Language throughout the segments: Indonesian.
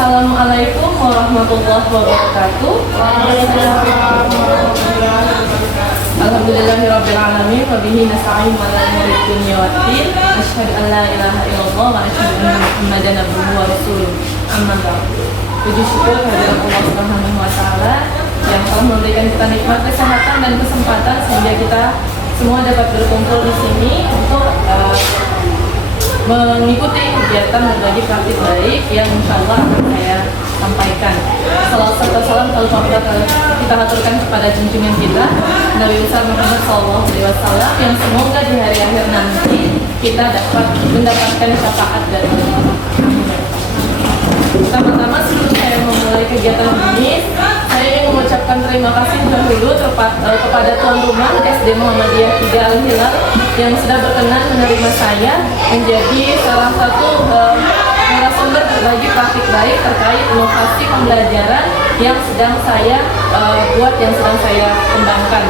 Assalamualaikum warahmatullahi wabarakatuh. Alhamdulillahirabbil alamin wa bihi nasta'in ala umuri dunya waddin. Asyhadu an la ilaha illallah wa asyhadu anna Muhammadan abduhu wa rasuluh. Amma ba'd. Puji syukur kehadirat Allah Subhanahu wa taala yang telah memberikan kita nikmat kesehatan dan kesempatan sehingga kita semua dapat berkumpul di sini untuk mengikuti kegiatan berbagi praktik baik yang insyaallah akan saya sampaikan. Salawat serta salam kita aturkan kepada junjungan kita Nabi besar Muhammad SAW yang semoga di hari akhir nanti kita dapat mendapatkan syafaat dari Allah. Pertama-tama sebelum saya memulai kegiatan ini, saya ingin mengucapkan terima kasih dahulu kepada tuan rumah SD Muhammadiyah 3 Al-Hilal yang sudah berkenan menerima saya menjadi salah satu narasumber berbagi praktik baik terkait inovasi pembelajaran yang sedang saya buat, yang sedang saya kembangkan.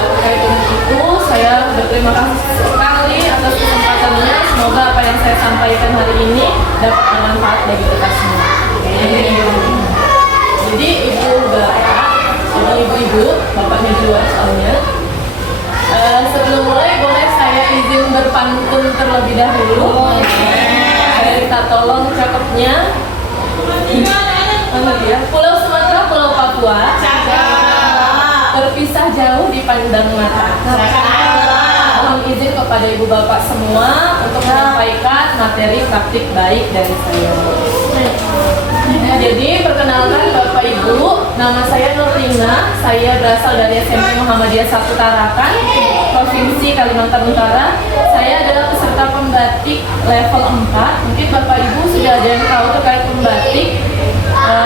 Terkait dengan itu, saya berterima kasih sekali atas kesempatannya. Semoga apa yang saya sampaikan hari ini dapat bermanfaat bagi kita semua. Jadi ibu-ibu, bapaknya di luar soalnya. Sebelum mulai boleh saya izin berpantun terlebih dahulu. Saya minta tolong cakepnya. Pulau Sumatera, Pulau Papua berpisah jauh dipandang mata. Mohon izin kepada ibu bapak semua untuk menyampaikan materi praktik baik dari saya. Jadi perkenalkan bapak ibu, nama saya Nurlina. Saya berasal dari SMP Muhammadiyah 1 Tarakan, Provinsi Kalimantan Utara. Saya adalah peserta pembatik level 4. Mungkin bapak ibu sudah ada yang tahu terkait pembatik,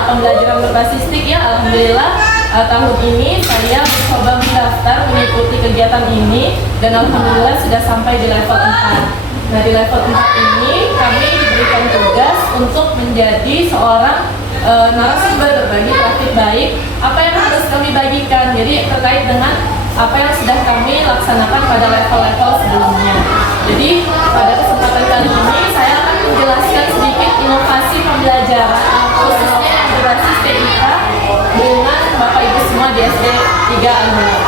pembelajaran berbasis TIK ya. Alhamdulillah tahun ini saya mencoba mendaftar mengikuti kegiatan ini dan alhamdulillah sudah sampai di level 4. Nah, di level 4 ini kami diberikan tugas untuk menjadi seorang narasumber berbagi praktik baik. Apa yang harus kami bagikan? Jadi terkait dengan apa yang sudah kami laksanakan pada level-level sebelumnya. Jadi pada kesempatan kali ini saya akan menjelaskan sedikit inovasi pembelajaran khususnya yang berbasis TIK dengan Bapak Ibu semua di SD 3 Al-Hilal.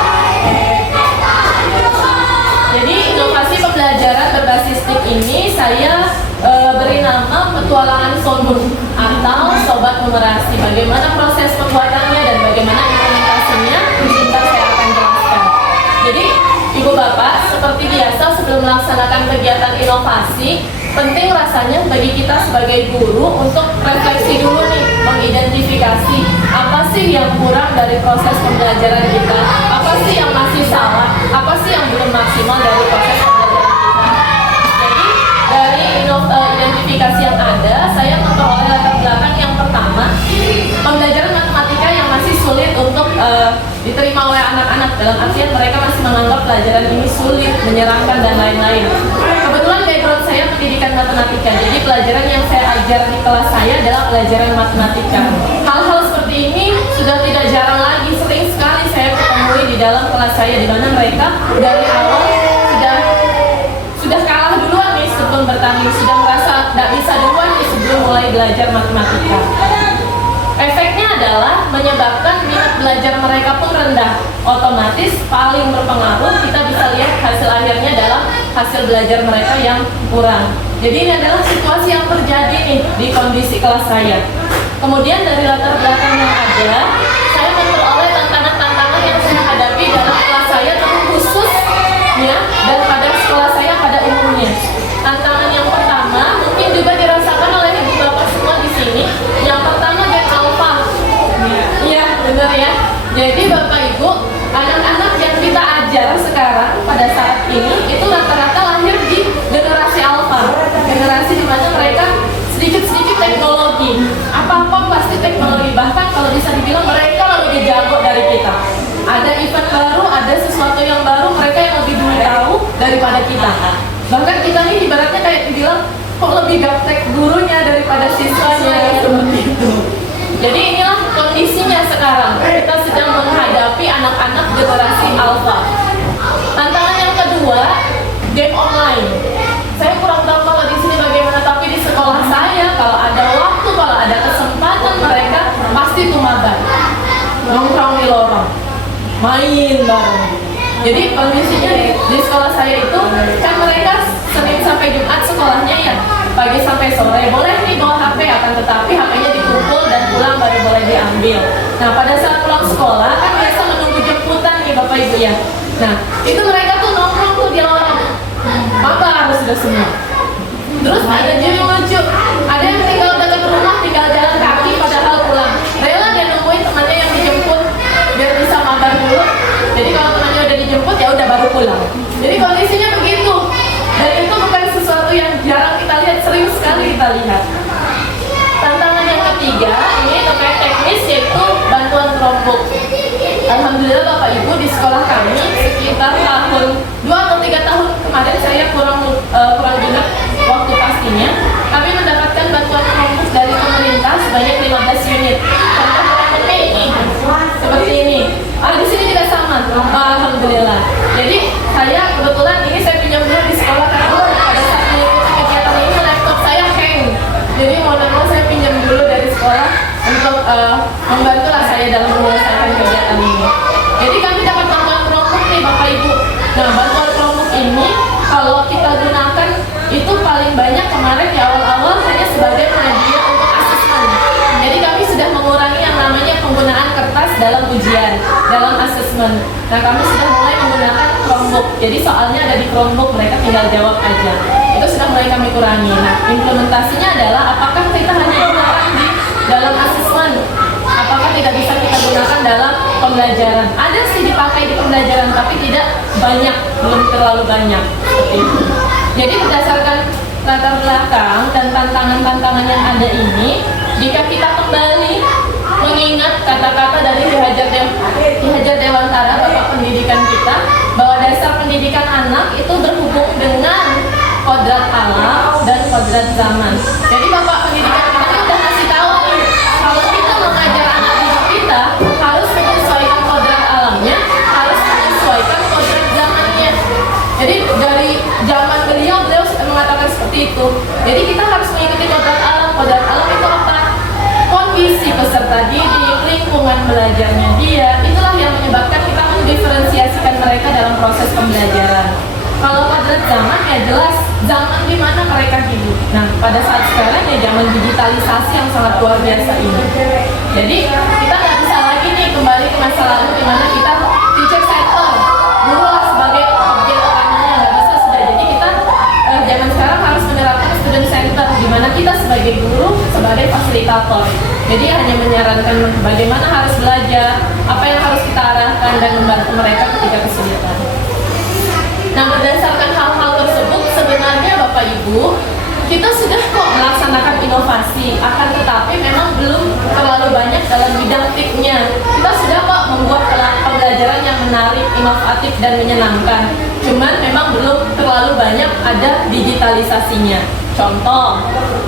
Jadi inovasi pembelajaran berbasis TIK ini saya beri nama petualangan Sonun atau Sobat Numerasi. Bagaimana proses pembuatannya dan bagaimana implementasinya, sebentar saya akan jelaskan. Jadi ibu bapak, seperti biasa sebelum melaksanakan kegiatan inovasi, penting rasanya bagi kita sebagai guru untuk refleksi dulu nih, mengidentifikasi apa sih yang kurang dari proses pembelajaran kita, apa sih yang masih salah, apa sih yang belum maksimal dari proses pembelajaran kita. Jadi dari identifikasi yang ada, saya memperoleh latar belakang yang pertama, pembelajaran matematika yang masih sulit untuk diterima oleh anak-anak, dalam artian mereka masih menganggap pelajaran ini sulit, menyeramkan dan lain-lain. Kebetulan background saya pendidikan matematika, jadi pelajaran yang saya ajar di kelas saya adalah pelajaran matematika. Hal-hal seperti ini sudah tidak jarang lagi, sering sekali saya ketemui di dalam kelas saya, di mana mereka dari awal sudah kalah duluan nih sebelum bertanding, sudah merasa tidak bisa duluan nih sebelum mulai belajar matematika. Efeknya adalah menyebabkan minat belajar mereka pun rendah. Otomatis paling berpengaruh, kita bisa lihat hasil akhirnya dalam hasil belajar mereka yang kurang. Jadi ini adalah situasi yang terjadi nih di kondisi kelas saya. Kemudian dari latar belakang yang ada, saya memperoleh tantangan-tantangan yang saya hadapi dalam kelas saya terkhusus ya, dan pada sekolah saya pada umumnya. Tantangan yang pertama mungkin juga dirasakan oleh ibu bapak semua di sini. Yang pertama gen alpha. Iya, benar ya. Jadi bapak ibu, anak-anak yang kita ajar sekarang pada saat ini itu rata-rata lahir di generasi alpha. Generasi di mana mereka sedikit-sedikit teknologi. Apa-apa pasti teknologi. Bahkan kalau bisa dibilang mereka main bareng. Jadi kondisinya di sekolah saya itu kan mereka Senin sampai Jumat sekolahnya ya pagi sampai sore, boleh nih bawa HP, akan tetapi HP-nya dikumpul dan pulang baru boleh diambil. Nah pada saat pulang sekolah kan biasa menunggu jemputan nih Bapak Ibu ya. Nah itu mereka tuh nongkrong tuh di lorong, mabar sudah semua. Terus ada juga yang lucu, ada yang tinggal dekat rumah, tinggal jalan kaki padahal pulang. Rela dia nungguin temannya yang dijemput biar bisa mabar dulu. Jadi kalau temannya udah dijemput ya udah baru pulang. Jadi kondisinya begitu. Dan itu bukan sesuatu yang jarang kita lihat, sering sekali kita lihat. Tantangan yang ketiga ini terkait teknis, yaitu bantuan Chromebook. Alhamdulillah Bapak Ibu di sekolah kami sekitar tahun 2 atau 3 tahun kemarin, saya kurang ingat waktu pastinya, kami mendapatkan bantuan Chromebook dari pemerintah sebanyak 15 unit. Contohnya ini seperti ini. Di sini juga sama. Alhamdulillah. Jadi saya kebetulan ini saya pinjam dulu di sekolah karena pada saat mengikuti kegiatan ini laptop saya hang. Jadi mau saya pinjam dulu dari sekolah untuk membantulah saya dalam menyelesaikan kegiatan ini. Jadi kami dapat bantuan Chromebook nih Bapak Ibu. Nah bantuan Chromebook ini kalau kita gunakan itu paling banyak kemarin di awal-awal hanya sebagai media untuk asesmen. Jadi kami sudah mengurangi yang namanya penggunaan kertas dalam ujian, dalam asesmen. Nah kami sudah mulai menggunakan Chromebook. Jadi soalnya ada di Chromebook, mereka tinggal jawab aja. Itu sudah mulai kami kurangi. Nah implementasinya adalah apakah kita hanya gunakan di dalam asesmen, apakah tidak bisa kita gunakan dalam pembelajaran. Ada sih dipakai di pembelajaran tapi tidak banyak, belum terlalu banyak seperti itu. Jadi berdasarkan latar belakang dan tantangan-tantangan yang ada ini, jika kita kembali mengingat kata-kata dari Ki Hajar Dewantara, Bapak Pendidikan kita, bahwa dasar pendidikan anak itu berhubung dengan kodrat alam dan kodrat zaman. Jadi Bapak Pendidikan kita ini udah kasih tahu nih, kalau kita mengajar anak didik kita harus menyesuaikan kodrat alamnya, harus menyesuaikan kodrat zamannya. Jadi dari zaman beliau sudah mengatakan seperti itu. Jadi kita harus mengikuti kodrat alam. Kodrat alam itu apa? Kondisi peserta didik, lingkungan belajarnya dia, itulah yang menyebabkan kita mendiferensiasikan mereka dalam proses pembelajaran. Kalau kodrat zaman ya jelas zaman di mana mereka hidup. Nah pada saat sekarang ya zaman digitalisasi yang sangat luar biasa ini. Jadi kita nggak bisa lagi nih kembali ke masa lalu di mana kita teacher center, guru lah sebagai objek utamanya, nggak bisa sudah. Jadi kita zaman sekarang harus menerapkan student center di mana kita sebagai guru, sebagai fasilitator. Jadi hanya menyarankan bagaimana harus belajar, apa yang harus kita arahkan dan membantu mereka ketika kesulitan. Nah berdasarkan hal-hal tersebut sebenarnya Bapak Ibu kita sudah kok melaksanakan inovasi, akan tetapi memang belum terlalu banyak dalam bidang TIK-nya. Kita sudah kok membuat pembelajaran yang menarik, inovatif dan menyenangkan. Cuman memang belum terlalu banyak ada digitalisasinya. Contoh,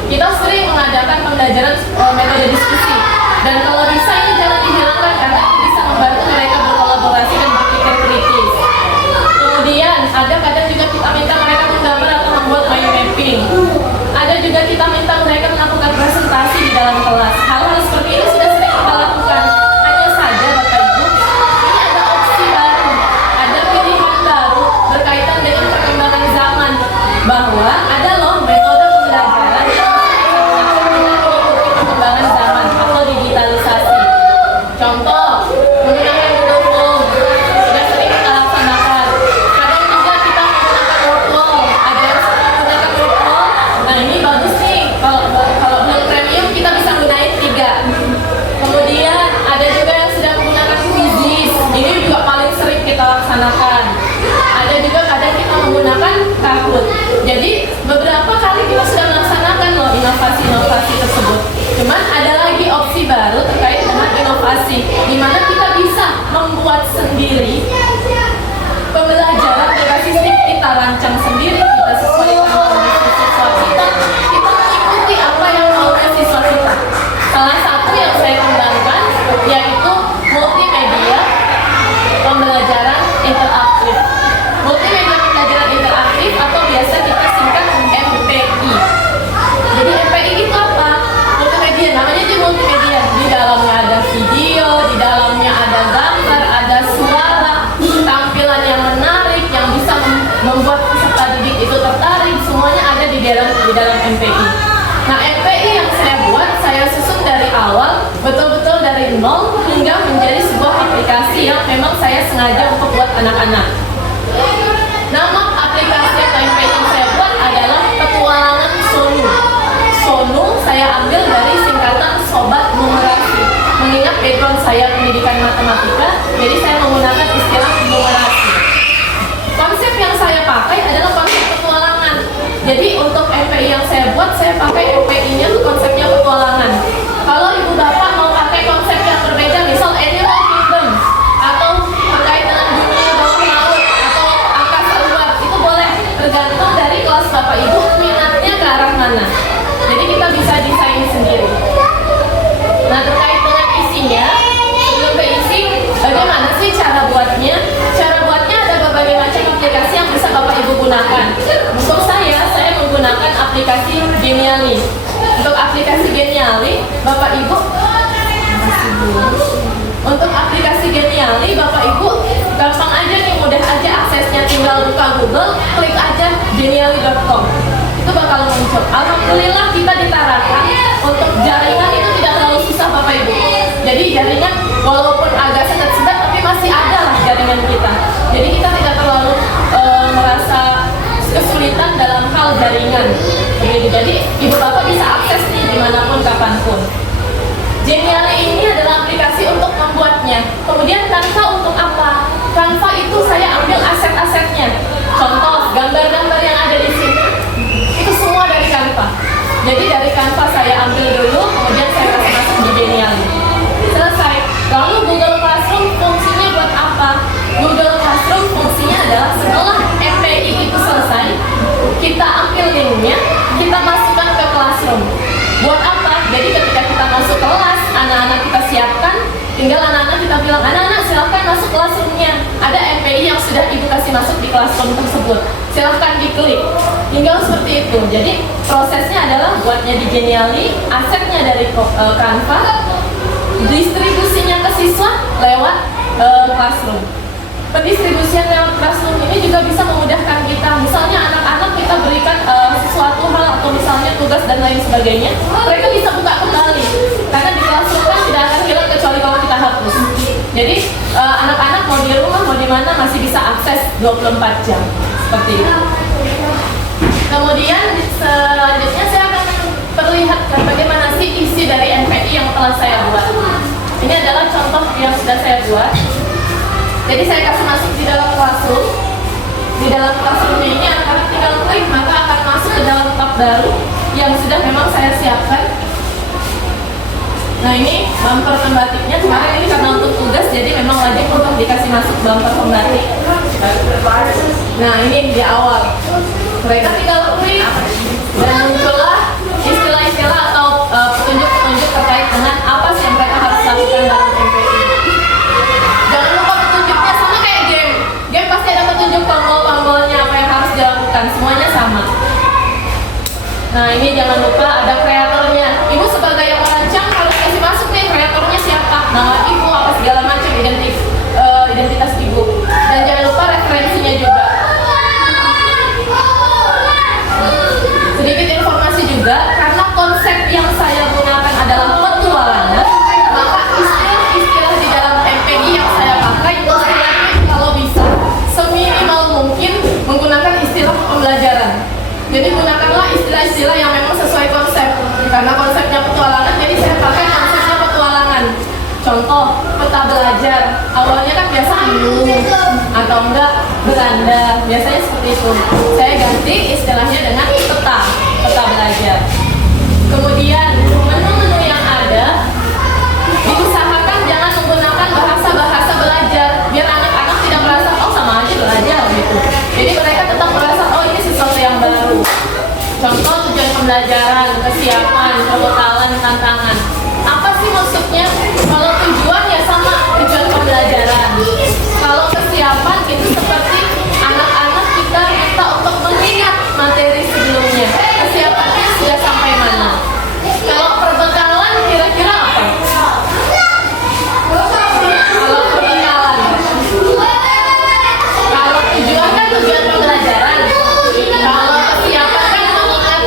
kita sering mengadakan pembelajaran metode diskusi. Dan kalau bisa ini jangan dihilangkan karena itu bisa membantu mereka berkolaborasi dan berpikir kritis. Kemudian ada kadang juga kita minta mereka menggambar atau membuat mind mapping. Ada juga kita minta mereka melakukan presentasi di dalam kelas. Hal-hal seperti ini sudah sering kita lakukan. Hanya saja Bapak Ibu, ini ada opsi baru, ada pilihan baru berkaitan dengan perkembangan zaman, bahwa ada loh metode pembelajaran yang mengikuti perkembangan zaman atau digitalisasi. Contoh, menggunakan Google Form sudah sering kita laksanakan. Kadang juga kita menggunakan Wordwall. Ada yang suka menggunakan Wordwall. Nah ini bagus nih. Kalau belum premium kita bisa gunain di dalam MPI. Nah, MPI yang saya buat, saya susun dari awal, betul-betul dari nol hingga menjadi sebuah aplikasi yang memang saya sengaja untuk buat anak-anak. Nama aplikasi atau MPI yang saya buat adalah Petualangan Sonu. Sonu saya ambil dari singkatan Sobat Numerasi. Mengingat background saya pendidikan matematika, jadi saya menggunakan istilah numerasi. Konsep yang saya pakai adalah konsep petualangan. Jadi untuk MPI yang saya buat, saya pakai MPI-nya tuh konsepnya petualangan. Kalau ibu bapak mau pakai konsep yang berbeda, misal Animal Kingdom, atau terkait dengan dunia bawah laut, atau angkasa luar, itu boleh, tergantung dari kelas bapak ibu minatnya ke arah mana. Jadi kita bisa desain sendiri. Nah, terkait dengan isinya, sebelum ke isi, bagaimana sih cara buatnya? Cara buatnya ada berbagai macam aplikasi yang bisa bapak ibu gunakan. Untuk saya menggunakan aplikasi Genially. Untuk aplikasi Genially, bapak ibu, untuk aplikasi Genially, bapak ibu gampang aja nih, mudah aja aksesnya, tinggal buka Google, klik aja genially.com. Itu bakal muncul. Alhamdulillah kita ditarakan untuk jaringan itu tidak terlalu susah bapak ibu. Jadi jaringan walaupun agak sedat-sedat tapi masih ada lah jaringan kita. Jadi kita tidak terlalu merasa kesulitan dalam hal jaringan. Jadi ibu bapak bisa akses nih dimanapun kapanpun. Genially ini adalah aplikasi untuk membuatnya. Kemudian Canva untuk apa? Canva itu saya ambil aset-asetnya. Contoh gambar-gambar yang ada di sini. Itu semua dari Canva. Jadi dari Canva saya ambil dulu, kemudian saya kasih masuk di Genially. Selesai. Lalu Google Classroom fungsinya buat apa? Google Classroom fungsinya adalah setelah MPI itu selesai, kita ambil linknya, kita masukkan ke Classroom. Buat apa? Jadi ketika kita masuk kelas, anak-anak kita siapkan, tinggal anak-anak kita bilang, anak-anak silahkan masuk Classroom-nya. Ada MPI yang sudah ibu kasih masuk di Classroom tersebut. Silahkan diklik. Tinggal seperti itu. Jadi prosesnya adalah buatnya di Genially, asetnya dari Canva, distribusinya ke siswa lewat Classroom. Pendistribusian lewat Classroom ini juga bisa memudahkan kita. Misalnya anak-anak kita berikan sesuatu hal atau misalnya tugas dan lain sebagainya, mereka bisa buka kembali. Karena di Classroom kan tidak akan hilang kecuali kalau kita hapus. Jadi anak-anak mau di rumah mau di mana masih bisa akses 24 jam seperti itu. Kemudian selanjutnya saya akan perlihatkan bagaimana sih isi dari MPI yang telah saya buat. Ini adalah contoh yang sudah saya buat. Jadi saya kasih masuk di dalam Classroom. Di dalam Classroom-nya ini anak-anak tinggal klik, maka akan masuk ke dalam tab baru yang sudah memang saya siapkan. Nah, ini bumper pembatiknya. Kemarin ini karena untuk tugas, jadi memang wajib untuk dikasih masuk bumper pembatik. Nah, ini di awal. Mereka tinggal klik dan muncullah istilah-istilah atau petunjuk-petunjuk terkait dengan apa sih yang mereka harus lakukan dalam MPI. Jangan lupa petunjuknya sama kayak game. Game pasti ada petunjuk tombol-tombolnya apa yang harus dilakukan, semuanya sama. Nah, ini jangan lupa ada kreatornya. Ibu sebagai yang merancang harus kasih masuk nih kreatornya siapa, nama ibu apa segala macam, identitas ibu. Dan jangan lupa referensinya juga. Sedikit informasi juga, karena konsep yang saya gunakan adalah petualangan, maka istilah-istilah di dalam MPI yang saya pakai istilahnya kalau bisa seminimal mungkin menggunakan istilah pembelajaran. Jadi gunakanlah istilah-istilah yang memang sesuai konsep. Karena konsepnya petualangan, jadi saya pakai konsepnya petualangan. Contoh, peta belajar. Awalnya kan biasa atau enggak beranda. Biasanya seperti itu. Saya ganti istilahnya dengan peta belajar. Kemudian menu-menu yang ada diusahakan jangan menggunakan bahasa-bahasa belajar, biar anak-anak tidak merasa oh sama aja belajar gitu. Jadi mereka tetap merasa oh ini sesuatu yang baru. Contoh tujuan pembelajaran, kesiapan, perbekalan, tantangan. Apa sih maksudnya? Kalau tujuan ya sama tujuan pembelajaran. Kalau kesiapan itu seperti anak-anak kita minta untuk mengingat materi sebelumnya. Kesiapannya sudah sampai mana? Kalau perbekalan kira-kira apa? Kalau perbekalan, kalau tujuan kan tujuan pembelajaran. Kalau kesiapan kan mengingat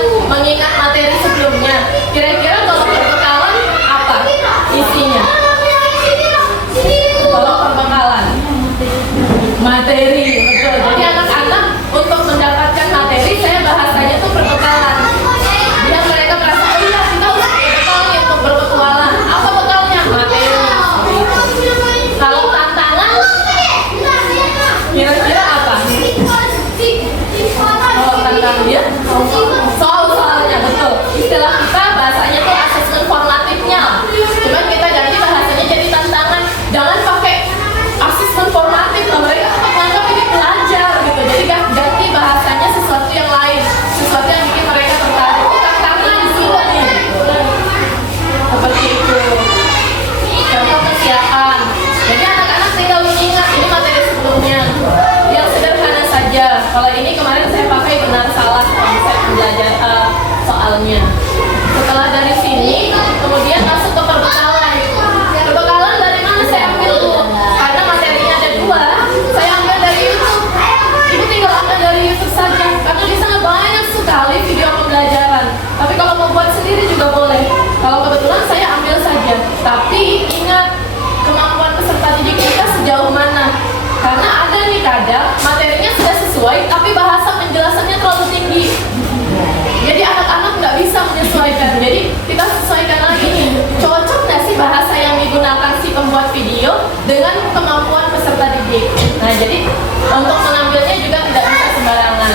jadi untuk mengambilnya juga tidak bisa sembarangan.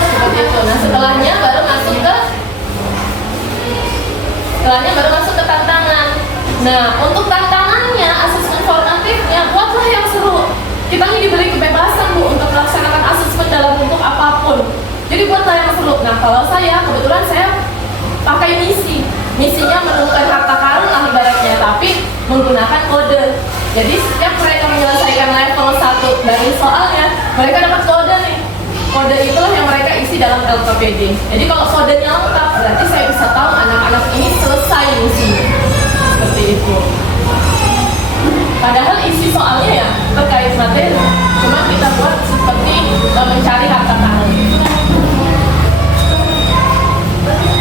Seperti itu. Nah, setelahnya baru masuk ke tantangan. Nah, untuk tantangannya, asesmen formatifnya, buatlah yang seru. Kita ini diberi kebebasan Bu untuk melaksanakan asesmen dalam bentuk apapun. Jadi buatlah yang seru. Nah, kalau kebetulan saya pakai misinya menemukan harta karun lah ibaratnya, tapi menggunakan kode. Jadi setiap mereka menyelesaikan level 1 dari soalnya, mereka dapat kode nih. Kode itulah yang mereka isi dalam LKPD. Jadi kalau kodenya lengkap, berarti saya bisa tahu anak-anak ini selesai misinya. Seperti itu. Padahal isi soalnya ya terkait materi, cuma kita buat seperti mencari harta karun.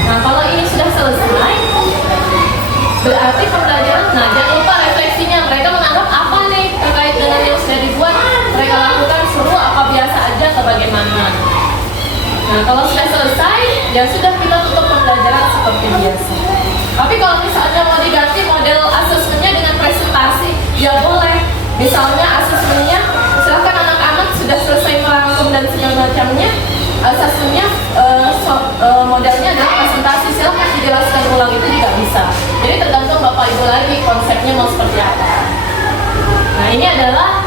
Nah, kalau ini sudah selesai, berarti pembelajaran. Nah, jangan lupa refleksinya. Mereka menganggap apa nih terkait dengan yang sudah dibuat? Mereka lakukan seru apa biasa aja atau bagaimana? Nah, kalau sudah selesai, ya sudah kita tutup pembelajaran seperti biasa. Tapi kalau misalnya mau diganti model asesmennya dengan presentasi, ya boleh. Misalnya asesmennya, silahkan anak-anak sudah selesai merangkum dan segala macamnya. Asesmennya modelnya adalah presentasi, silahkan dijelaskan ulang, itu juga bisa. Jadi tergantung Bapak Ibu lagi konsepnya mau seperti apa. Nah, ini adalah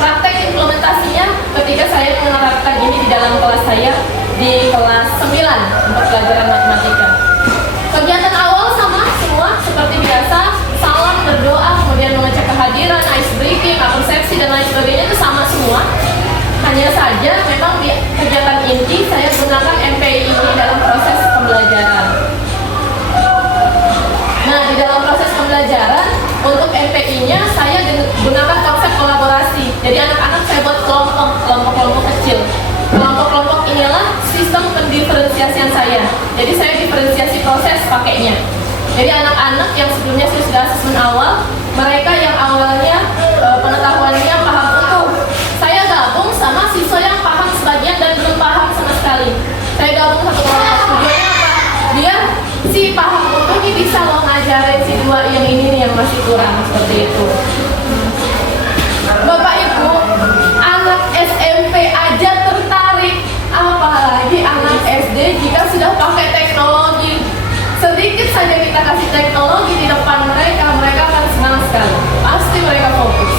praktek implementasinya ketika saya menerapkan ini di dalam kelas saya di kelas 9 untuk pelajaran matematika. Kegiatan awal sama semua seperti biasa, salam, berdoa, kemudian mengecek kehadiran, ice breaking, persepsi dan lain sebagainya itu sama semua. Hanya saja memang di kegiatan inti saya gunakan MPI ini dalam proses pembelajaran. Nah, di dalam proses pembelajaran untuk MPI-nya saya gunakan konsep kolaborasi. Jadi anak-anak saya buat kelompok-kelompok kecil. Kelompok-kelompok inilah sistem pendiferensiasian saya. Jadi saya diferensiasi proses pakainya. Jadi anak-anak yang sebelumnya saya sudah asesmen awal, mereka yang awalnya pengetahuannya paham utuh, saya gabung sama siswa yang paham sebagian dan belum paham sama sekali. Saya gabung satu kelompok, tujuannya apa? Biar si paham utuh ini bisa loh ngajarin si dua yang ini nih yang masih kurang, seperti itu. Bapak Ibu, anak SMP aja tertarik, apalagi anak SD jika sudah pakai teknologi. Sedikit saja kita kasih teknologi di depan mereka, mereka akan senang sekali. Pasti mereka fokus.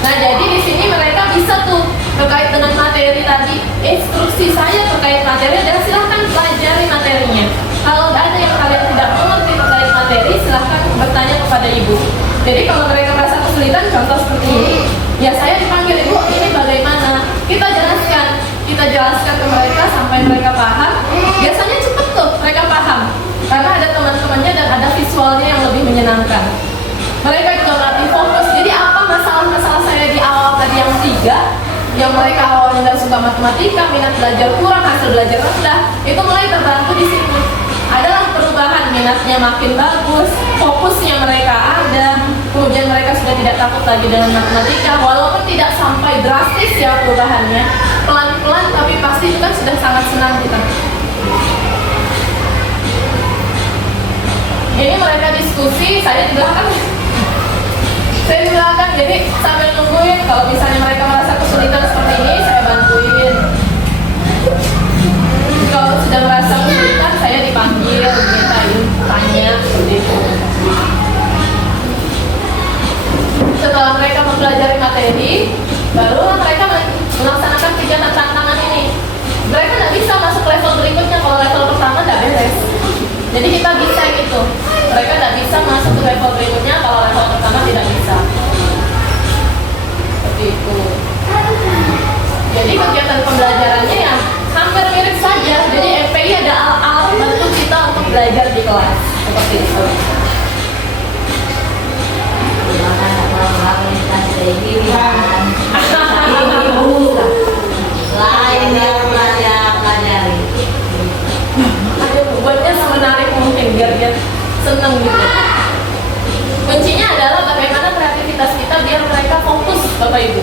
Nah, jadi di sini mereka bisa tuh terkait dengan materi tadi. Instruksi saya terkait materi adalah silahkan pelajari materinya. Kalau ada yang kalian tidak mengerti terkait materi, silahkan bertanya kepada ibu. Jadi kalau mereka merasa kesulitan, contoh seperti ini, ya saya dipanggil, ibu ini bagaimana? Kita jelaskan ke mereka sampai mereka paham. Biasanya cepet tuh mereka paham, karena ada teman-temannya dan ada visualnya yang lebih menyenangkan. Mereka juga melatih fokus. Jadi apa masalah-masalah saya di awal tadi yang 3, yang mereka awalnya nggak suka matematika, minat belajar kurang, hasil belajar rendah, itu mulai terbantu di sini. Adalah perubahan, minatnya makin bagus, fokusnya mereka ada, kemudian mereka sudah tidak takut lagi dengan matematika, walaupun tidak sampai drastis ya perubahannya, pelan-pelan tapi pasti juga sudah sangat senang kita. Ini mereka diskusi, saya di belakang. Jadi sambil nungguin, kalau misalnya mereka merasa kesulitan seperti ini, saya bantuin. Kalau sudah merasa kesulitan, saya dipanggil, tanya seperti itu. Setelah mereka mempelajari materi, baru mereka melaksanakan kegiatan tantangan ini. Mereka tidak bisa masuk level berikutnya kalau level pertama tidak beres. Jadi kita bisa gitu. Mereka tidak bisa masuk ke level berikutnya kalau level pertama tidak bisa. Seperti itu. Jadi kegiatan pembelajarannya ya hampir mirip saja. Jadi MPI ada alat bantu kita untuk belajar di kelas. Seperti itu. Lain yang pelajari. Buatnya semenarik mungkin biar dia seneng gitu. Kuncinya adalah bagaimana kreativitas kita biar mereka fokus, Bapak Ibu.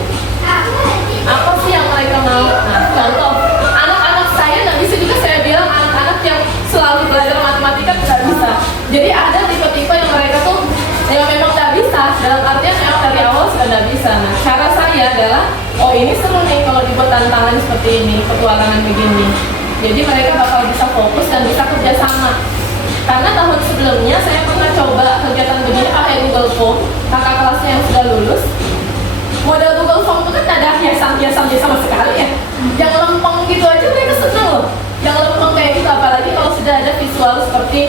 Apa sih yang mereka mau? Nah, contoh anak-anak saya nggak bisa juga saya bilang anak-anak yang selalu belajar matematika nggak bisa. Jadi ada tipe-tipe yang mereka tuh yang memang nggak bisa. tantangan seperti ini, petualangan begini. Jadi mereka bakal bisa fokus dan bisa kerjasama. Karena tahun sebelumnya saya pernah coba kegiatan begini pakai Google Form, kakak kelasnya yang sudah lulus. Model Google Form itu kan ada hiasan-hiasannya sama sekali ya. Yang lempeng gitu aja mereka senang loh. Yang lempeng kayak gitu, apalagi kalau sudah ada visual seperti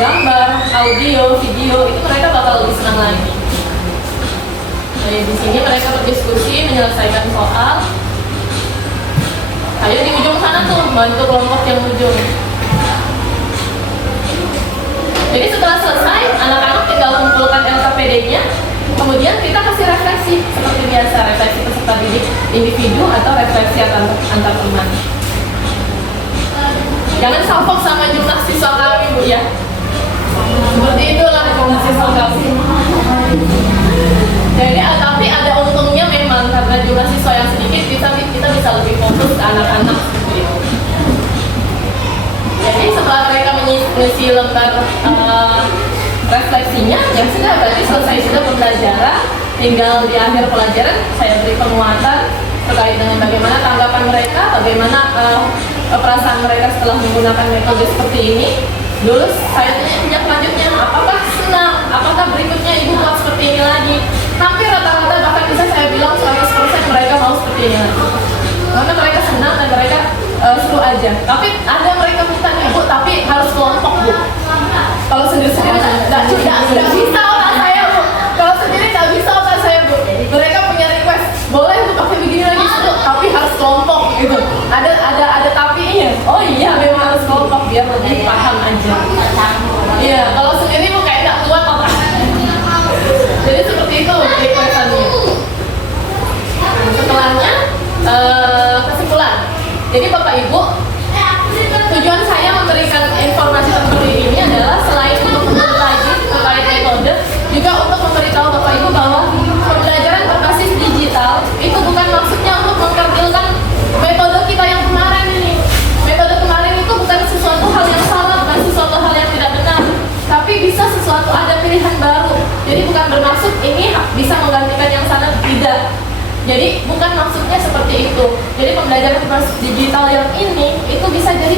gambar, audio, video, itu mereka bakal lebih senang lagi. Jadi di sini mereka berdiskusi, menyelesaikan soal. Saya di ujung sana tuh bantu kelompok yang ujung. Jadi setelah selesai, anak-anak tinggal kumpulkan LKPD-nya. Kemudian kita kasih refleksi seperti biasa, refleksi peserta didik individu atau refleksi antar teman. Jangan salfok sama jumlah siswa kami, Bu ya. Seperti itulah jumlah siswa kami. Jadi tapi ada untungnya memang karena jumlah siswa yang sedikit kita bisa lebih fokus ke anak-anak seperti itu. Jadi setelah mereka mengisi lembar refleksinya, ya sudah berarti selesai sudah pembelajaran. Tinggal di akhir pelajaran saya beri penguatan terkait dengan bagaimana tanggapan mereka, bagaimana perasaan mereka setelah menggunakan metode seperti ini. Dulu saya tanya tindak lanjutnya, apakah senang, apakah berikutnya ibu buat seperti ini lagi. Hampir rata-rata bahkan bisa saya bilang 100% mereka mau seperti ini lagi. Karena mereka senang dan mereka seru aja. Tapi ada mereka bukan ibu, tapi harus kelompok Bu. Kalau sendiri-sendiri nggak bisa otak saya Bu. Kalau sendiri nggak bisa otak saya Bu. Mereka punya request, boleh Bu pakai begini lagi seru, tapi harus kelompok gitu. Ada tapinya. Oh iya memang harus kelompok biar lebih paham aja. Iya, kalau sendiri Bu kayak nggak kuat otak. Jadi seperti itu requestannya. Setelahnya kesimpulan. Jadi Bapak Ibu, tujuan saya memberikan informasi seperti ini adalah selain untuk mengkaji terkait metode, juga untuk memberitahu Bapak Ibu bahwa pembelajaran berbasis digital itu bukan maksudnya untuk mengkerdilkan metode kita yang kemarin ini. Metode kemarin itu bukan sesuatu hal yang salah, bukan sesuatu hal yang tidak benar, tapi bisa sesuatu ada pilihan baru. Jadi bukan bermaksud ini bisa menggantikan yang sana, tidak. Jadi bukan maksudnya seperti itu. Jadi pembelajaran berbasis digital yang ini itu bisa jadi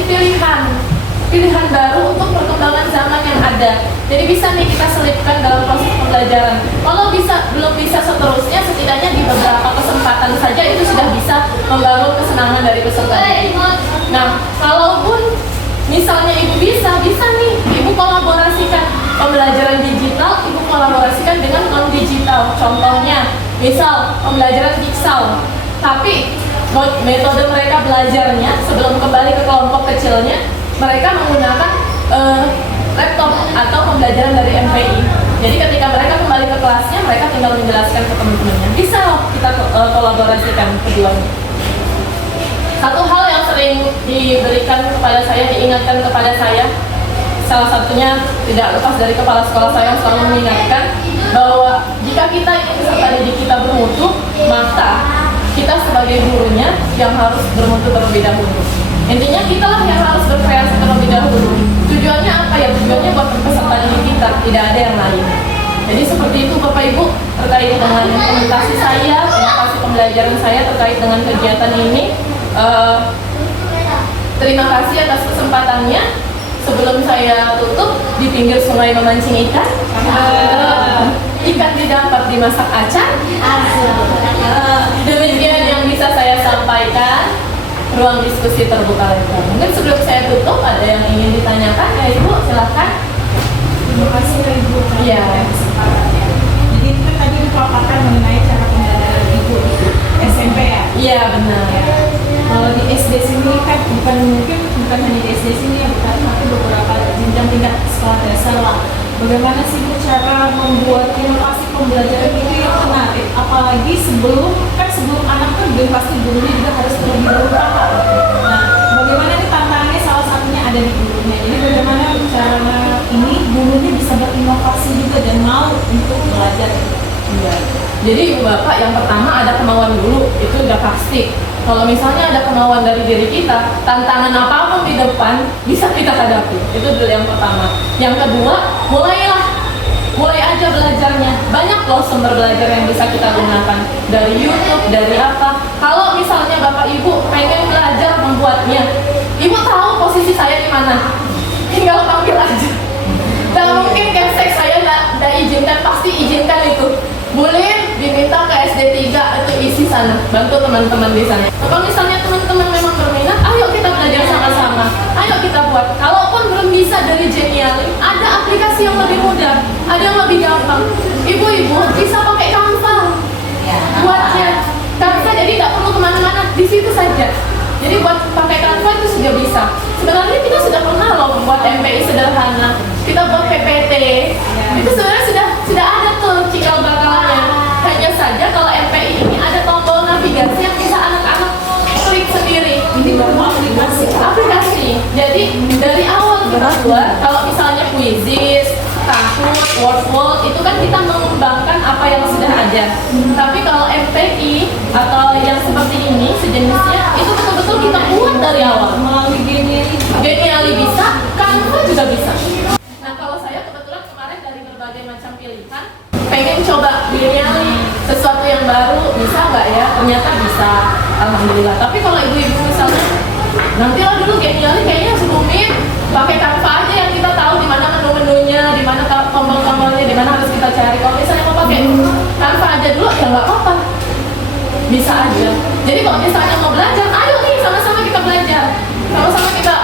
pilihan baru untuk perkembangan zaman yang ada. Jadi bisa nih kita selipkan dalam proses pembelajaran. Kalau belum bisa seterusnya, setidaknya di beberapa kesempatan saja itu sudah bisa membangun kesenangan dari peserta. Nah, kalaupun misalnya ibu bisa nih ibu kolaborasikan pembelajaran digital, ibu kolaborasikan dengan non digital. Contohnya, misal pembelajaran Jigsaw, tapi metode mereka belajarnya sebelum kembali ke kelompok kecilnya, mereka menggunakan laptop atau pembelajaran dari MPI. Jadi ketika mereka kembali ke kelasnya, mereka tinggal menjelaskan ke teman-temannya. Bisa loh kita kolaborasikan keduanya. Satu hal yang sering diberikan kepada saya, diingatkan kepada saya, salah satunya tidak lepas dari kepala sekolah saya yang selalu mengingatkan bahwa jika kita ingin peserta didik kita bermutu, maka kita sebagai gurunya yang harus bermutu terlebih dahulu. Intinya kita lah yang harus berkreasi terlebih dahulu. Tujuannya apa ya? Tujuannya buat peserta didik kita, tidak ada yang lain. Jadi seperti itu Bapak Ibu terkait dengan implementasi saya, implementasi pembelajaran saya terkait dengan kegiatan ini. Terima kasih atas kesempatannya. Sebelum saya tutup, di pinggir sungai memancing ikan. Ikan didapat dimasak acar. Demikian yang bisa saya sampaikan. Ruang diskusi terbuka lebar. Mungkin sebelum saya tutup ada yang ingin ditanyakan ya Ibu, silakan. Terima kasih ya Ibu. Iya. Kesempatannya. Jadi itu tadi dipaparkan mengenai cara pembelajaran Ibu SMP ya. Iya benar. Kalau di SD sini kan bukan hanya di SD sini ya, bukan, tapi beberapa jenjang tingkat sekolah dasar lah. Bagaimana sih Bu cara membuat inovasi pembelajaran itu yang menarik? Apalagi sebelum anak tuh juga pasti gurunya juga harus terlebih dahulu paham. Nah, bagaimana ini tantangannya salah satunya ada di gurunya. Jadi bagaimana cara ini gurunya bisa berinovasi juga dan mau untuk belajar. Iya. Jadi Ibu Bapak yang pertama ada kemauan dulu, itu udah pasti. Kalau misalnya ada kemauan dari diri kita, tantangan apapun di depan bisa kita hadapi. Itu dulu yang pertama. Yang kedua, mulai aja belajarnya. Banyak loh sumber belajar yang bisa kita gunakan. Dari YouTube, dari apa. Kalau misalnya Bapak Ibu pengen belajar membuatnya, Ibu tahu posisi saya di mana, tinggal panggil aja. Dan mungkin Kemsek saya nggak izinkan, pasti izinkan itu. Boleh diminta ke SD 3 itu isi sana, bantu teman-teman di sana. Kalau misalnya teman-teman memang berminat, ayo kita belajar sama-sama. Ayo kita buat. Kalaupun belum bisa dari Genially, ada aplikasi yang lebih mudah, ada yang lebih gampang. Ibu-ibu bisa pakai Canva buatnya. Canva jadi nggak perlu kemana-mana, di situ saja. Jadi buat pakai Canva itu sudah bisa. Sebenarnya kita sudah pernah loh membuat MPI sederhana. Kita buat PPT. Itu sebenarnya sudah ada tuh cikal bakalnya. Hanya saja kalau MPI ini ada tombol navigasi yang bisa anak-anak klik sendiri. Ini baru aplikasi. Jadi dari awal kita buat, kalau misalnya Quizzes, Kahoot, Word itu kan kita mengembangkan apa yang sudah ada. Tapi kalau MPI atau yang seperti ini sejenisnya itu betul-betul kita buat dari awal. Melalui Genially bisa, Canva juga bisa. Nah kalau saya kebetulan kemarin dari berbagai macam pilihan pengen coba Genially, sesuatu yang baru, bisa nggak ya? Ternyata bisa, alhamdulillah. Tapi kalau ibu-ibu misalnya nanti lah dulu Genially kayaknya rumit, pakai Canva aja yang kita tahu di mana menu-menunya, di mana tombol-tombolnya, di mana harus kita cari. Kalau misalnya mau pakai Canva aja dulu ya nggak apa-apa, bisa aja. Jadi kalau misalnya mau belajar, ayo nih sama-sama kita belajar, sama-sama kita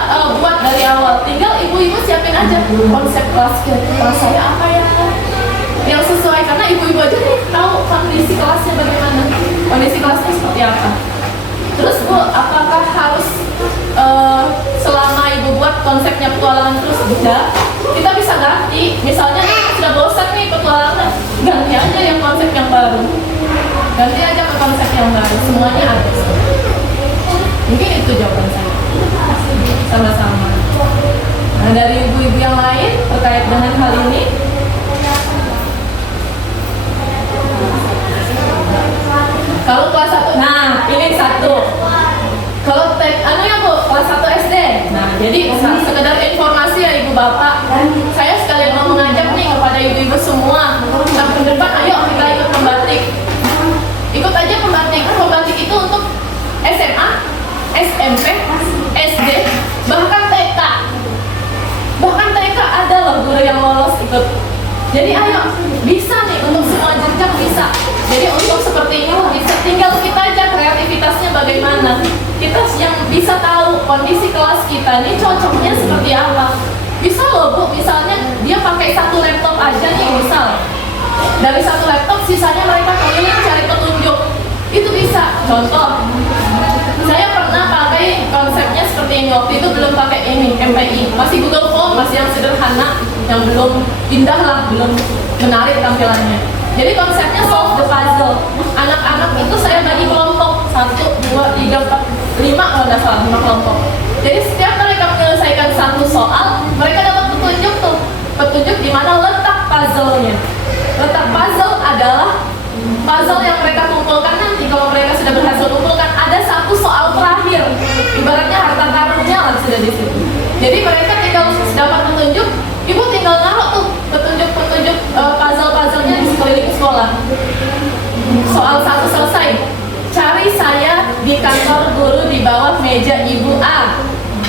buat dari awal. Tinggal ibu-ibu siapin aja konsep kelas saya apa ya yang sesuai, karena ibu-ibu aja nih tahu kondisi kelasnya bagaimana, kondisi kelasnya seperti apa. Terus Bu, apakah harus selama ibu buat konsepnya petualangan terus? Tidak, kita bisa ganti. Misalnya kita sudah bosan nih petualangan, ganti aja yang konsep yang baru, ganti aja ke konsep yang baru, semuanya ada. Mungkin itu jawaban saya. Sama-sama. Nah dari ibu-ibu yang lain terkait dengan hal ini, kalau kelas 1, nah ini 1. Kalau ya Bu, kelas 1 SD. Nah, jadi sekedar informasi ya Ibu Bapak, saya sekalian mau mengajak nih kepada ibu-ibu semua, tahun depan ayo kita ikut pembatik. Ikut aja pembatik. Pembatik itu untuk SMA, SMP, SD, bahkan TK. Bahkan TK ada loh guru yang lolos ikut. Jadi ayo, bisa nih untuk semua jenjang bisa. Jadi untuk seperti ini bisa, tinggal kita aja kreativitasnya bagaimana. Kita yang bisa tahu kondisi kelas kita ini cocoknya seperti apa. Bisa loh Bu, misalnya dia pakai 1 laptop aja nih misal. Dari 1 laptop sisanya mereka keliling cari petunjuk. Itu bisa. Contoh, saya pernah pakai konsepnya seperti ini. Waktu itu belum pakai ini, MPI. Masih Google Form, masih yang sederhana, yang belum indah lah, belum menarik tampilannya. Jadi konsepnya solve the puzzle. Anak-anak itu saya bagi kelompok 1, 2, 3, 4, 5 kalau nggak salah, 5 kelompok. Jadi setiap mereka menyelesaikan 1 soal, mereka dapat petunjuk tuh, petunjuk di mana letak puzzle-nya. Letak puzzle adalah puzzle yang mereka kumpulkan nanti. Kalau mereka sudah berhasil kumpulkan, ada 1 soal terakhir. Ibaratnya harta karunnya lah sudah di situ. Jadi mereka tinggal dapat petunjuk, ibu tinggal naruh tuh petunjuk-petunjuk puzzle-puzzlenya di sekeliling sekolah. Soal 1 selesai, cari saya di kantor guru di bawah meja Ibu A.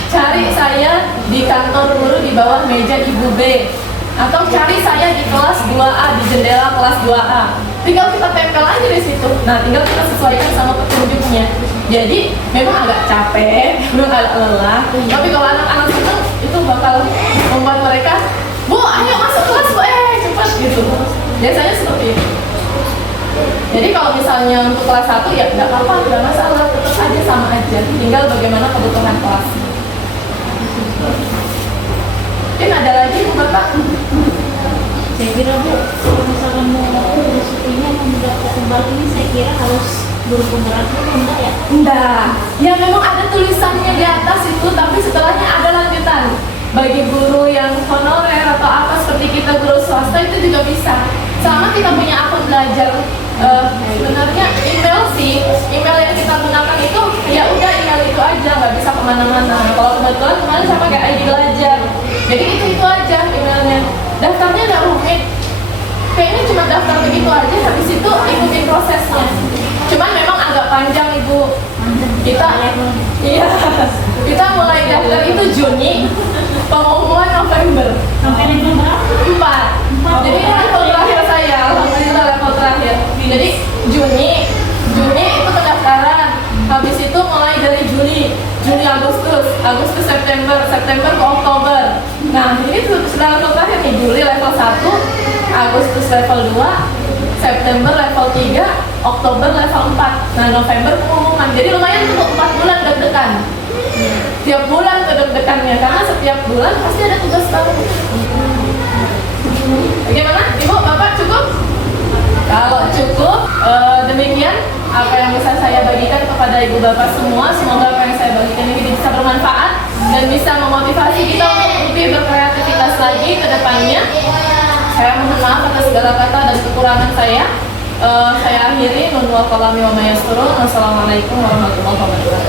Cari saya di kantor guru di bawah meja Ibu B. Atau cari saya di kelas 2A, di jendela kelas 2A. Tinggal kita tempel aja di situ. Nah, tinggal kita sesuaikan sama petunjuknya. Jadi memang agak capek, memang agak lelah. Tapi kalau anak-anak senang, itu bakal membuat mereka, Bu, ayo masuk kelas Bu, cepat gitu. Biasanya seperti itu. Jadi kalau misalnya untuk kelas 1 ya nggak apa-apa, nggak masalah, tetap aja sama aja. Tinggal bagaimana kebutuhan kelas. Mungkin ada lagi Bu Bapak? Saya kira Bu, kalau misalkan mau filosofinya membuat kembali ini, saya kira harus guru penggerak itu enggak ya? Enggak. Ya memang ada tulisannya di atas itu, tapi setelahnya ada lanjutan. Bagi guru yang honorer atau apa seperti kita guru swasta itu juga bisa. Selama kita punya akun belajar, sebenarnya email sih, email yang kita gunakan itu ya udah email itu aja, nggak bisa kemana-mana. Kalau kebetulan kemarin saya pakai ID belajar, jadi itu aja emailnya. Daftarnya nggak rumit, kayaknya cuma daftar begitu aja, habis itu ikutin prosesnya. Cuman memang agak panjang Ibu. Kita iya, kita mulai daftar itu Juni, pengumuman November. Sampai level berapa? 4. Jadi ini level terakhir saya, alhamdulillah level terakhir. Jadi Juni itu pendaftaran. Habis itu mulai dari Juli Agustus September ke Oktober. Nah ini sudah level terakhir nih, Juli level 1, Agustus level 2, September level 3, Oktober level 4. Nah November pengumuman. Jadi lumayan tuh 4 bulan deg-degan. Tiap bulan deg-degannya karena setiap bulan pasti ada tugas baru. Bagaimana Ibu, Bapak cukup? Kalau cukup, demikian apa yang bisa saya bagikan kepada Ibu Bapak semua. Semoga apa yang saya bagikan ini bisa bermanfaat dan bisa memotivasi kita untuk lebih berkreativitas lagi ke depannya. Saya mohon maaf atas segala kata dan kekurangan saya. Saya akhiri. Nun wal qalami wa ma yasturun. Wassalamualaikum warahmatullahi wabarakatuh.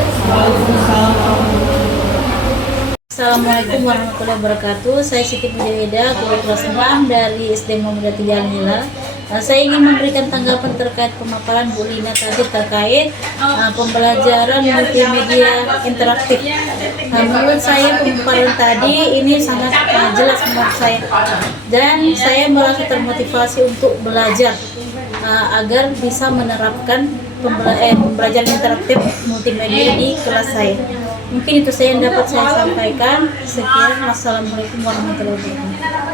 Assalamualaikum warahmatullahi wabarakatuh. Saya Siti Pujaweda, guru kelas 6 dari SD Muhammadiyah Tijanila. Saya ingin memberikan tanggapan terkait pemaparan Bu Lina tadi terkait pembelajaran multimedia interaktif. Menurut saya pemaparan tadi ini sangat jelas menurut saya, dan saya merasa termotivasi untuk belajar agar bisa menerapkan pembelajaran interaktif multimedia di kelas saya. Mungkin itu saja yang dapat saya sampaikan. Sekian, wassalamualaikum warahmatullahi wabarakatuh.